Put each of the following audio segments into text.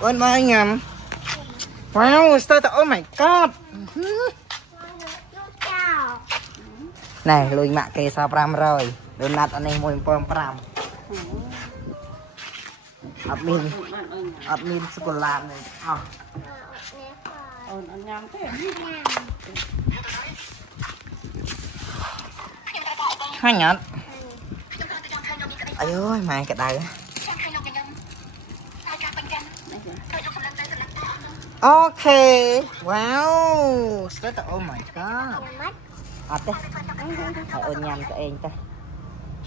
Ơn mai nhầm. Wow, start oh my god. Này, lùi mạ kê sao pram rồi. Donut anh em mua pram. Admin sekolah này. Hai nhật. Ây ơi, mày cái đây. Ok, wow, start oh my god. Thế, hãy ơn nhầm cho em ta.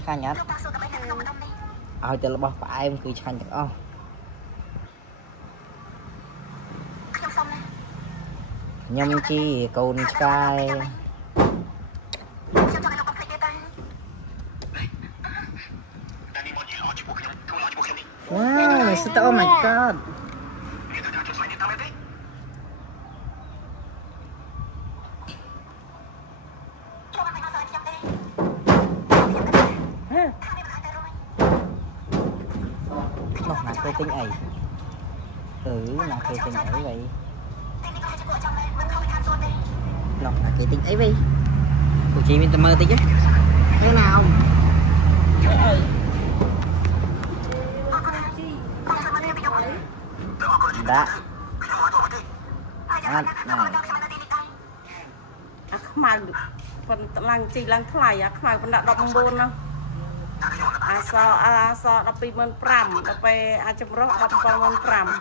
Hai nhật. Cho nó bỏ phải em cứ chanh được không? Nhâm chi cồn sky. Wow, oh my god. Nó là tính ấy. Là cái tính ấy vậy. Nó là cái tính ấy vậy. Cô chị mình tầm mơ tí chứ. Thế nào? Đã. Mà phần lăng chỉ lăng thay mà phần đã đọc môn đâu. So đọc pi môn pram đọc pe chấm rốt đọc môn pram.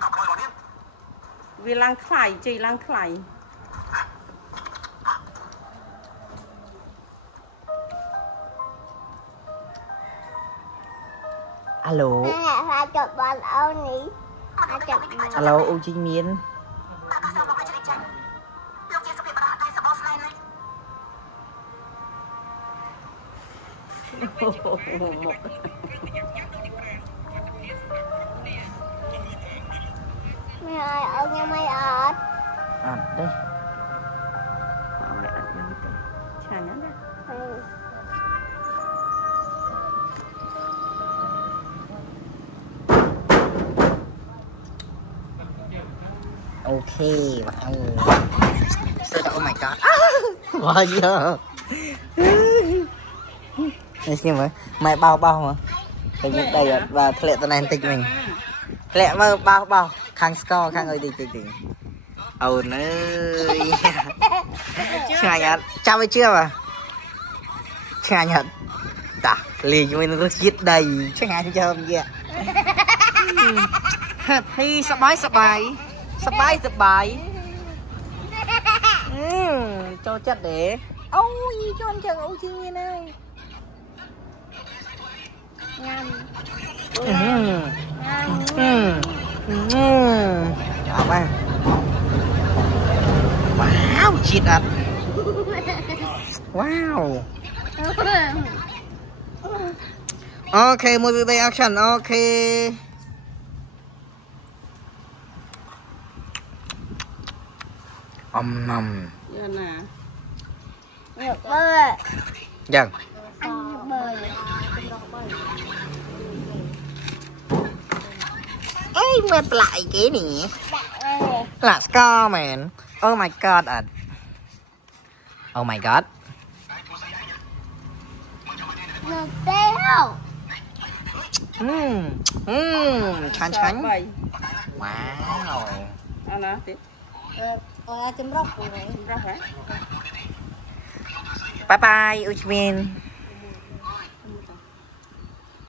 Vì lăng thay chỉ lăng thay. Alo. Alo, U Chi Miên. Mày ơi, ơn nha mày ơi. Đây. Chả nhắn đây. Ok, wow. Oh my god. Wow giờ. Đây xem với. Mày bao mà. Cái nhất đây và lệ tao này tịch mình. Lệ mà bao. Khang score khang ơi tịch. Ồn ơi. Chà nhật. Chào với chưa mà. Chà nhật. Đã, liền cho mình nó giết đầy. Chắc ngại cho không vậy. Thì sắp bài. Cho chất để. Ôi, cho anh chàng ấu chi như này. Ngâm. Chào bạn. Wow, chít ạ. Wow. Ok, movie action, ok. Nằm. Được bơi. Dần. Anh bơi. Ê, mệt lại cái này. Là score man. Oh my god. Oh my god. Được tiêu. Chán. Wow. Ana tiếp. Chấm rốc rồi. Chấm rốc hả? Bye bye, Uchmin.